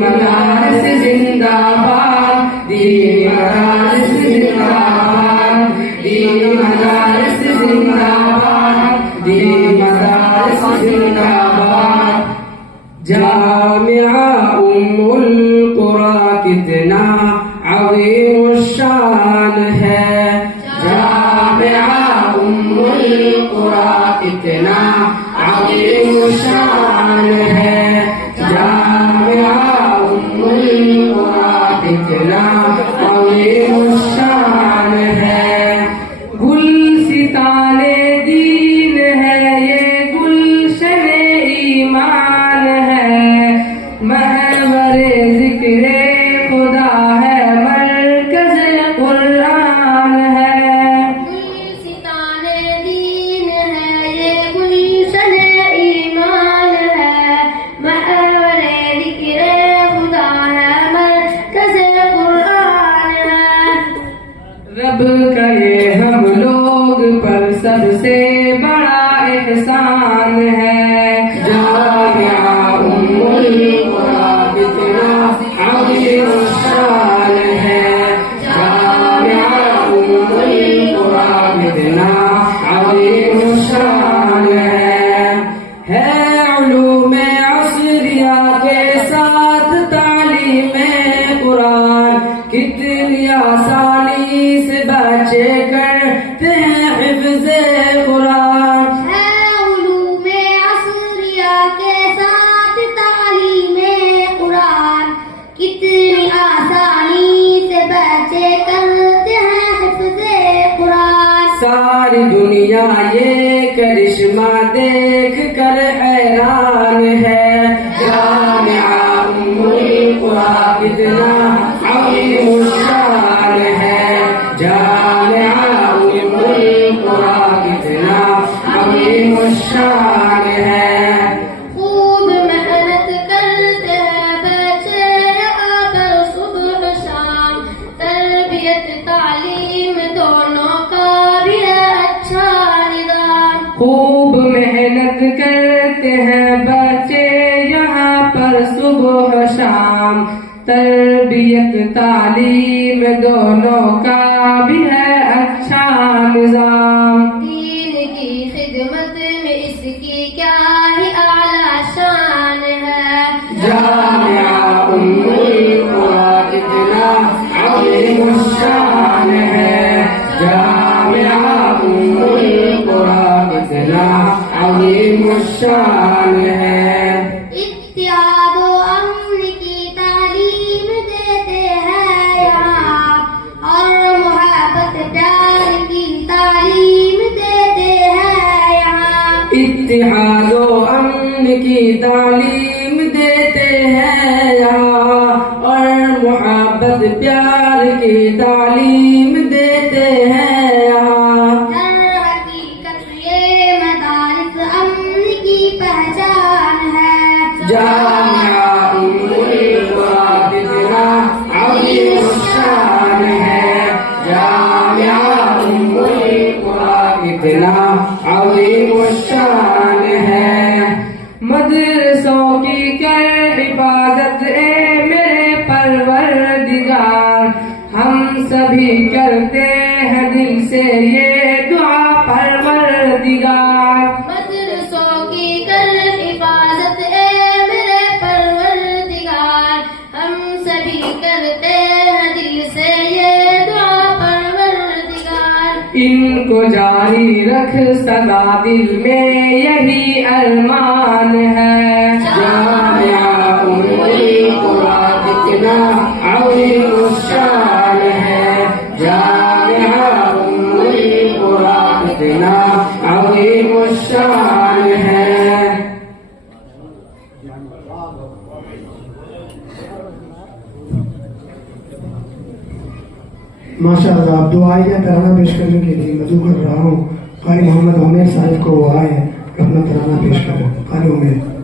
مدارس زندہ باد، دینی مدارس زندہ باد، دینی مدارس زندہ باد، دینی مدارس زندہ باد۔ جامعہ ام القری کتنا عظیم الشان ہے، جامعہ ام القری کتنا عظیم الشان ہے، جامعہ ام القری کتنا عظیم الشان ہے۔ گلستان دین ہے یہ، گلشن ایمان ہے، محور ذکر خدا ہے، مرکز قرآن ہے۔ گلستان دین ہے یہ، گلشن ایمان ہے، محور ذکر خدا ہے، مرکز قرآن ہے۔ رب کرے ہم لوگ پر سب سے بڑا احسان ہے، جامعہ ام القری کتنا عظیم الشان ہے، جامعہ ام القری کتنا عظیم الشان ہے۔ علوم عصریہ کے ساتھ تعلیم قرآن، کتنی آسانی سے بچے کرتے ہیں حفظ قرآن۔ ہے علوم عصریہ کے ساتھ تعلیم قرآن، کتنی آسانی سے بچے کرتے ہیں حفظ قرآن۔ ساری دنیا یہ کرشمہ دیکھ کر حیران ہے، جامعہ ام القری کتنا عظیم الشان ہے، جامعہ ام القری کتنا عظیم الشان ہے۔ خوب محنت کرتے ہیں بچے یہاں پر صبح شام، تربیت تعلیم دونوں کا بھی ہے اچھا نظام۔ خوب محنت کرتے ہیں بچے یہاں پر صبح شام، تربیت تعلیم دونوں کا بھی ہے اچھا نظام۔ دین کی خدمت میں اس کی کیا ہی اعلیٰ شان ہے، جامعہ ام القری کتنا عظیم الشان ہے، جامعہ ام القری کتنا عظیم الشان ہے۔ اتحاد و امن کی تعلیم دیتے ہیں یہاں، اور محبت پیار کی تعلیم دیتے ہیں یہاں۔ اتحاد و امن کی تعلیم دیتے ہیں یہاں، اور محبت پیار کی تعلیم دیتے ہیں یہاں۔ در حقیقت یہ مدارس امن کی پہچان ہے، جامعہ ام القری کتنا عظیم الشان ہے، جامعہ ام القری کتنا عظیم الشان ہے۔ مدرسوں کی کر حفاظت اے میرے پروردگار، ہم سبھی کرتے ہیں دل سے یہ دعا پروردگار۔ مدرسوں کی کر حفاظت اے میرے پروردگار، ہم سبھی کرتے ہیں دل سے یہ دعا پروردگار۔ ان کو جاری رکھ سدا دل میں یہی ارمان ہے، جامعہ ام القری کتنا عظیم الشان ہے، جامعہ ام القری کتنا عظیم الشان ہے۔ ماشاء اللہ، آپ دعائیں یا ترانہ پیش کرنے کے لیے مدعو کر رہا ہوں۔ قاری محمد عمیر صاحب کو وہ آئے اپنا ترانہ پیش کریں۔ قاری عمیر۔